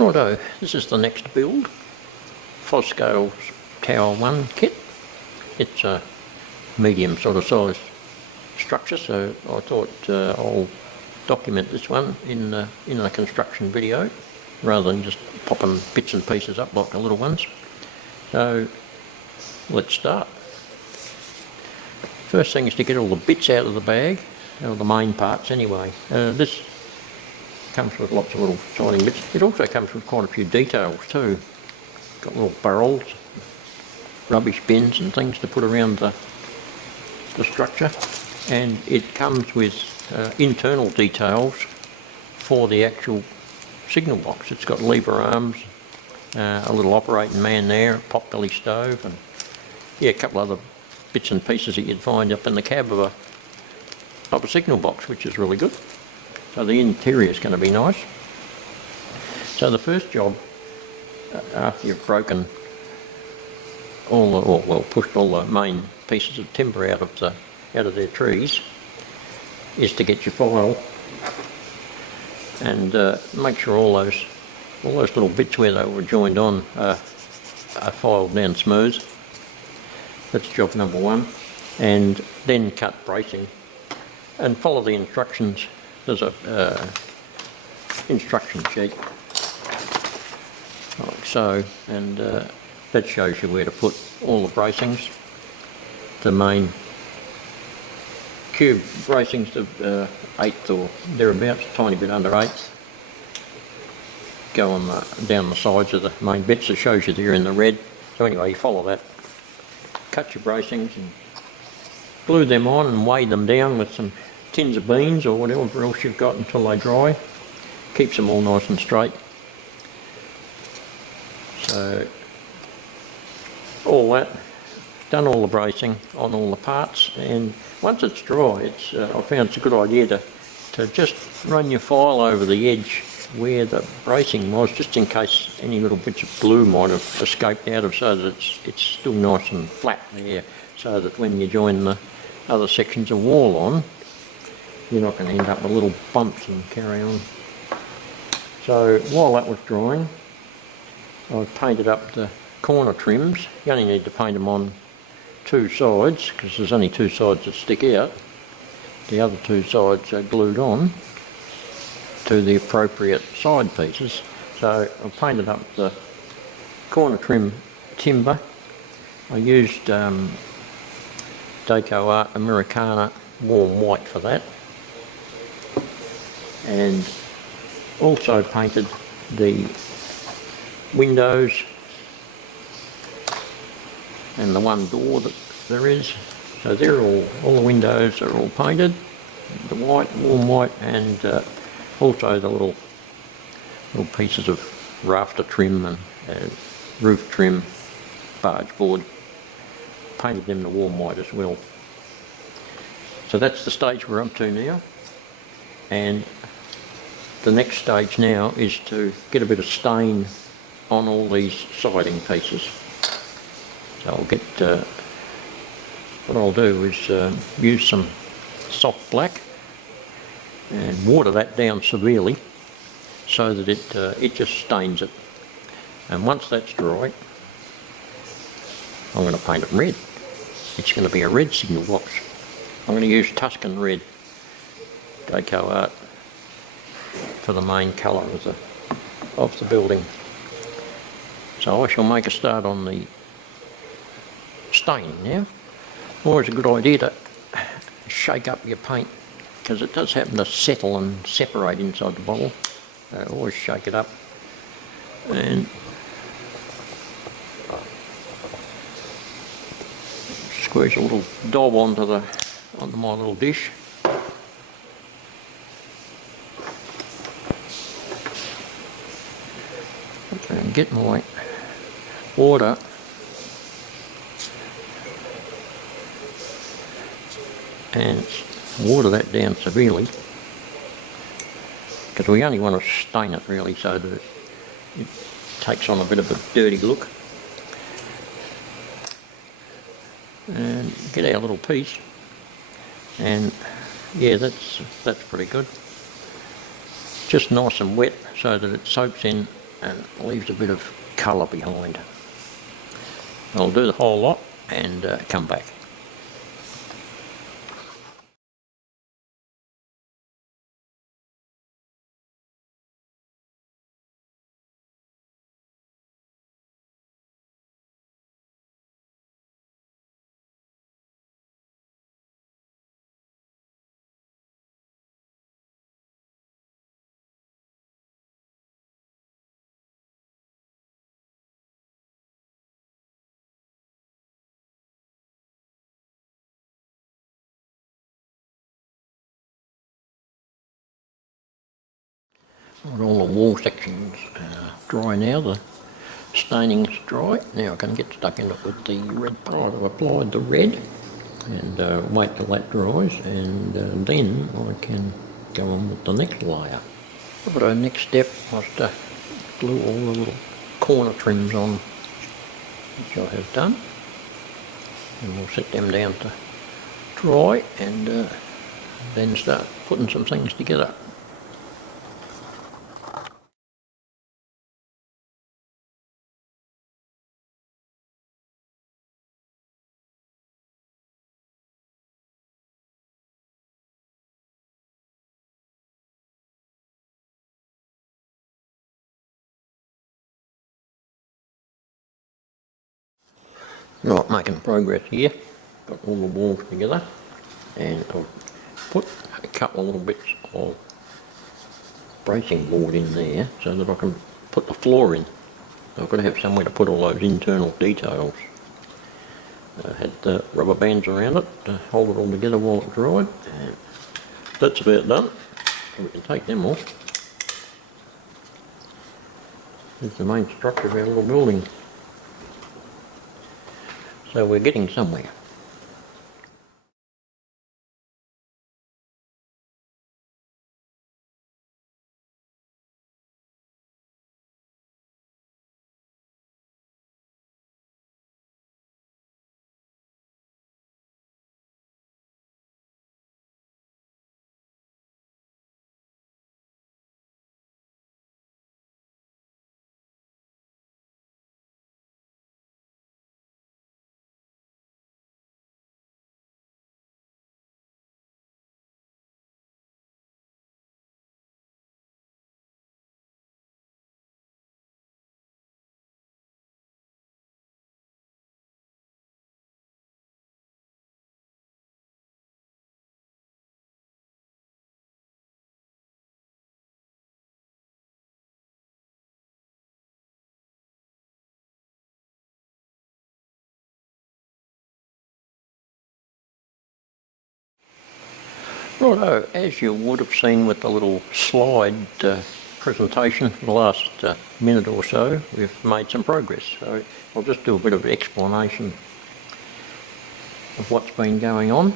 Righto, this is the next build, Foscales Tower One kit. It's a medium sort of size structure, so I thought I'll document this one in a construction video rather than just popping bits and pieces up like the little ones. So let's start. First thing is to get all the bits out of the bag, or the main parts anyway. This comes with lots of little siding bits. It also comes with quite a few details too. Got little barrels, rubbish bins and things to put around the structure, and it comes with internal details for the actual signal box. It's got lever arms, a little operating man there, a pot-belly stove, and yeah, a couple other bits and pieces that you'd find up in the cab of a signal box, which is really good. So the interior is going to be nice. So the first job, after you've broken pushed all the main pieces of timber out of their trees, is to get your file and make sure all those little bits where they were joined on are filed down smooth. That's job number one. And then cut bracing and follow the instructions. There's a instruction sheet like so, and that shows you where to put all the bracings. The main cube bracings of 1/8 or thereabouts, a tiny bit under 1/8, go on down the sides of the main bits. It shows you they're in the red. So anyway, you follow that, cut your bracings and glue them on and weigh them down with some tins of beans or whatever else you've got until they dry. Keeps them all nice and straight. So all that, done all the bracing on all the parts, and once it's dry, I found it's a good idea to just run your file over the edge where the bracing was, just in case any little bits of glue might have escaped out of, so that it's still nice and flat there, so that when you join the other sections of wall on, you're not going to end up with little bumps and carry on. So while that was drying, I painted up the corner trims. You only need to paint them on two sides, because there's only two sides that stick out. The other two sides are glued on to the appropriate side pieces. So I painted up the corner trim timber. I used Deco Art Americana warm white for that, and also painted the windows and the one door that there is. So they're all the windows are all painted, the white, warm white, and also the little pieces of rafter trim and roof trim, barge board, painted them the warm white as well. So that's the stage we're up to now, and the next stage now is to get a bit of stain on all these siding pieces. So I'll get, what I'll do is use some soft black and water that down severely so that it just stains it. And once that's dry, I'm going to paint it red. It's going to be a red signal box. I'm going to use Tuscan red, Deco Art, for the main colour of the building. So I shall make a start on the staining now. Always a good idea to shake up your paint, because it does happen to settle and separate inside the bottle. Always shake it up and squeeze a little daub onto my little dish. And get my water and water that down severely, because we only want to stain it really so that it takes on a bit of a dirty look. And get our little piece, and yeah, that's pretty good. Just nice and wet so that it soaks in and leaves a bit of colour behind. I'll do the whole lot and come back. Got all the wall sections dry now, the staining's dry. Now I can get stuck in it with the red part. I've applied the red and wait till that dries, and then I can go on with the next layer. But our next step was to glue all the little corner trims on, which I have done, and we'll set them down to dry and then start putting some things together. Right, making progress here. Got all the walls together, and I've put a couple of little bits of bracing board in there so that I can put the floor in. I've got to have somewhere to put all those internal details. I had rubber bands around it to hold it all together while it dried, and that's about done. So we can take them off. This is the main structure of our little building. So we're getting somewhere. Righto, as you would have seen with the little slide presentation for the last minute or so, we've made some progress. So I'll just do a bit of explanation of what's been going on.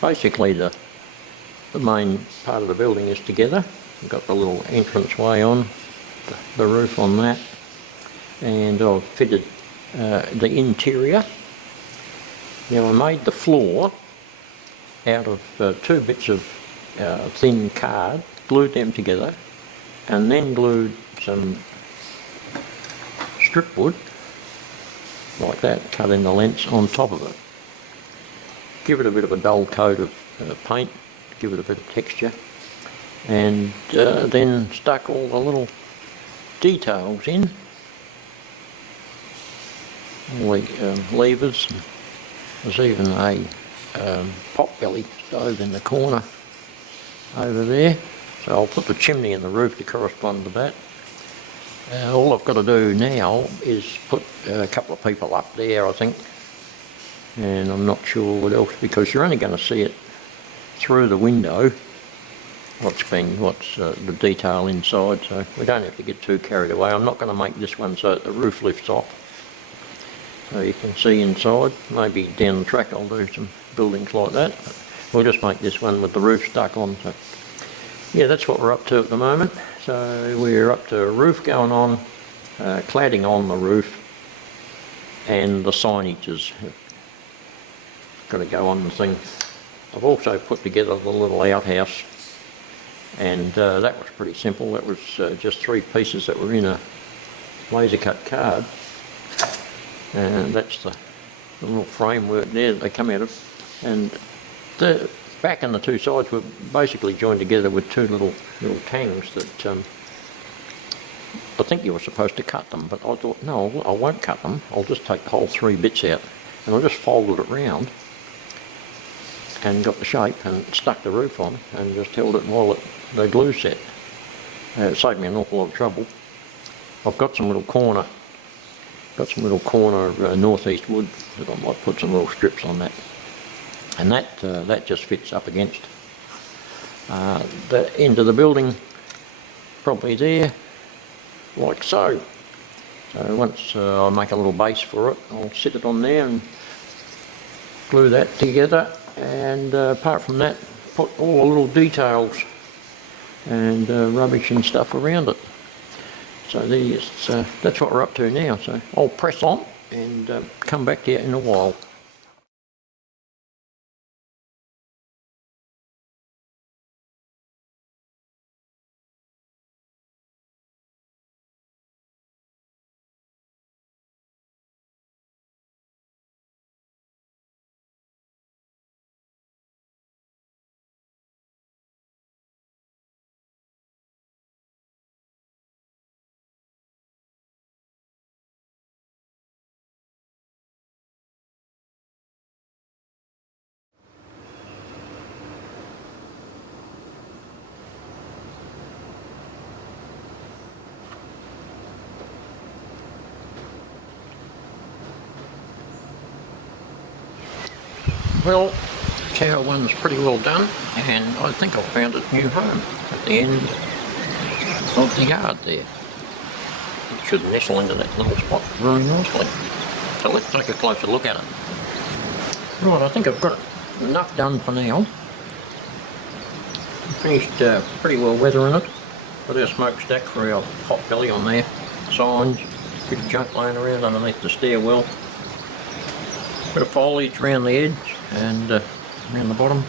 Basically the main part of the building is together. We've got the little entrance way on, the roof on that, and I've fitted the interior. Now I made the floor out of two bits of thin card, glued them together, and then glued some strip wood like that, cut in the lengths on top of it. Give it a bit of a dull coat of paint, give it a bit of texture, and then stuck all the little details in, all the levers. There's even a pot-belly stove in the corner over there, so I'll put the chimney and the roof to correspond to that. All I've got to do now is put a couple of people up there, I think, and I'm not sure what else, because you're only going to see it through the window, what's the detail inside, so we don't have to get too carried away. I'm not going to make this one so that the roof lifts off, so you can see inside. Maybe down the track I'll do some buildings like that, but we'll just make this one with the roof stuck on. So yeah, that's what we're up to at the moment. So we're up to a roof going on, cladding on the roof, and the signages have got to go on the thing. I've also put together the little outhouse and that was pretty simple. That was just 3 pieces that were in a laser cut card, and that's the little framework there that they come out of, and the back and the 2 sides were basically joined together with 2 little tangs that I think you were supposed to cut them, but I thought, no, I won't cut them, I'll just take the whole 3 bits out, and I just folded it round and got the shape and stuck the roof on and just held it while the glue set. It saved me an awful lot of trouble. I've got some little corner northeast wood that I might put some little strips on that, and that just fits up against the end of the building, probably there, like so. So once I make a little base for it, I'll sit it on there and glue that together, and apart from that, put all the little details and rubbish and stuff around it. So that's what we're up to now. So I'll press on and come back to you in a while. Well, Tower One's pretty well done, and I think I've found its new home at the end of the yard there. It should nestle into that little spot very nicely. So let's take a closer look at it. Right, I think I've got enough done for now. Finished pretty well weathering it. Got our smokestack for our hot belly on there. Signs, bit of junk laying around underneath the stairwell. Bit of foliage around the edge and around the bottom.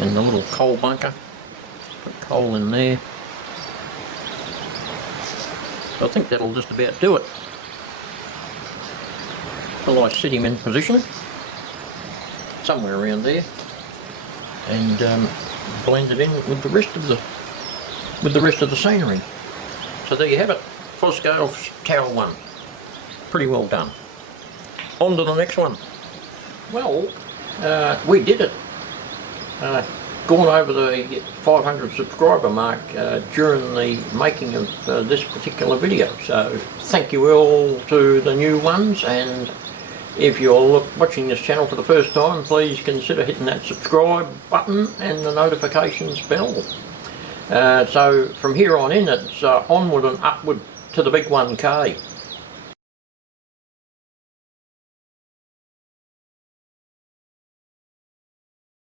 And the little coal bunker. Put coal in there. So I think that'll just about do it. Well, I sit him in position somewhere around there and blend it in with the rest of the scenery. So there you have it, Foscales Tower One. Pretty well done. On to the next one. Well, we did it. Gone over the 500 subscriber mark during the making of this particular video. So thank you all to the new ones, and if you're watching this channel for the first time, please consider hitting that subscribe button and the notifications bell. So from here on in, it's onward and upward to the big 1K.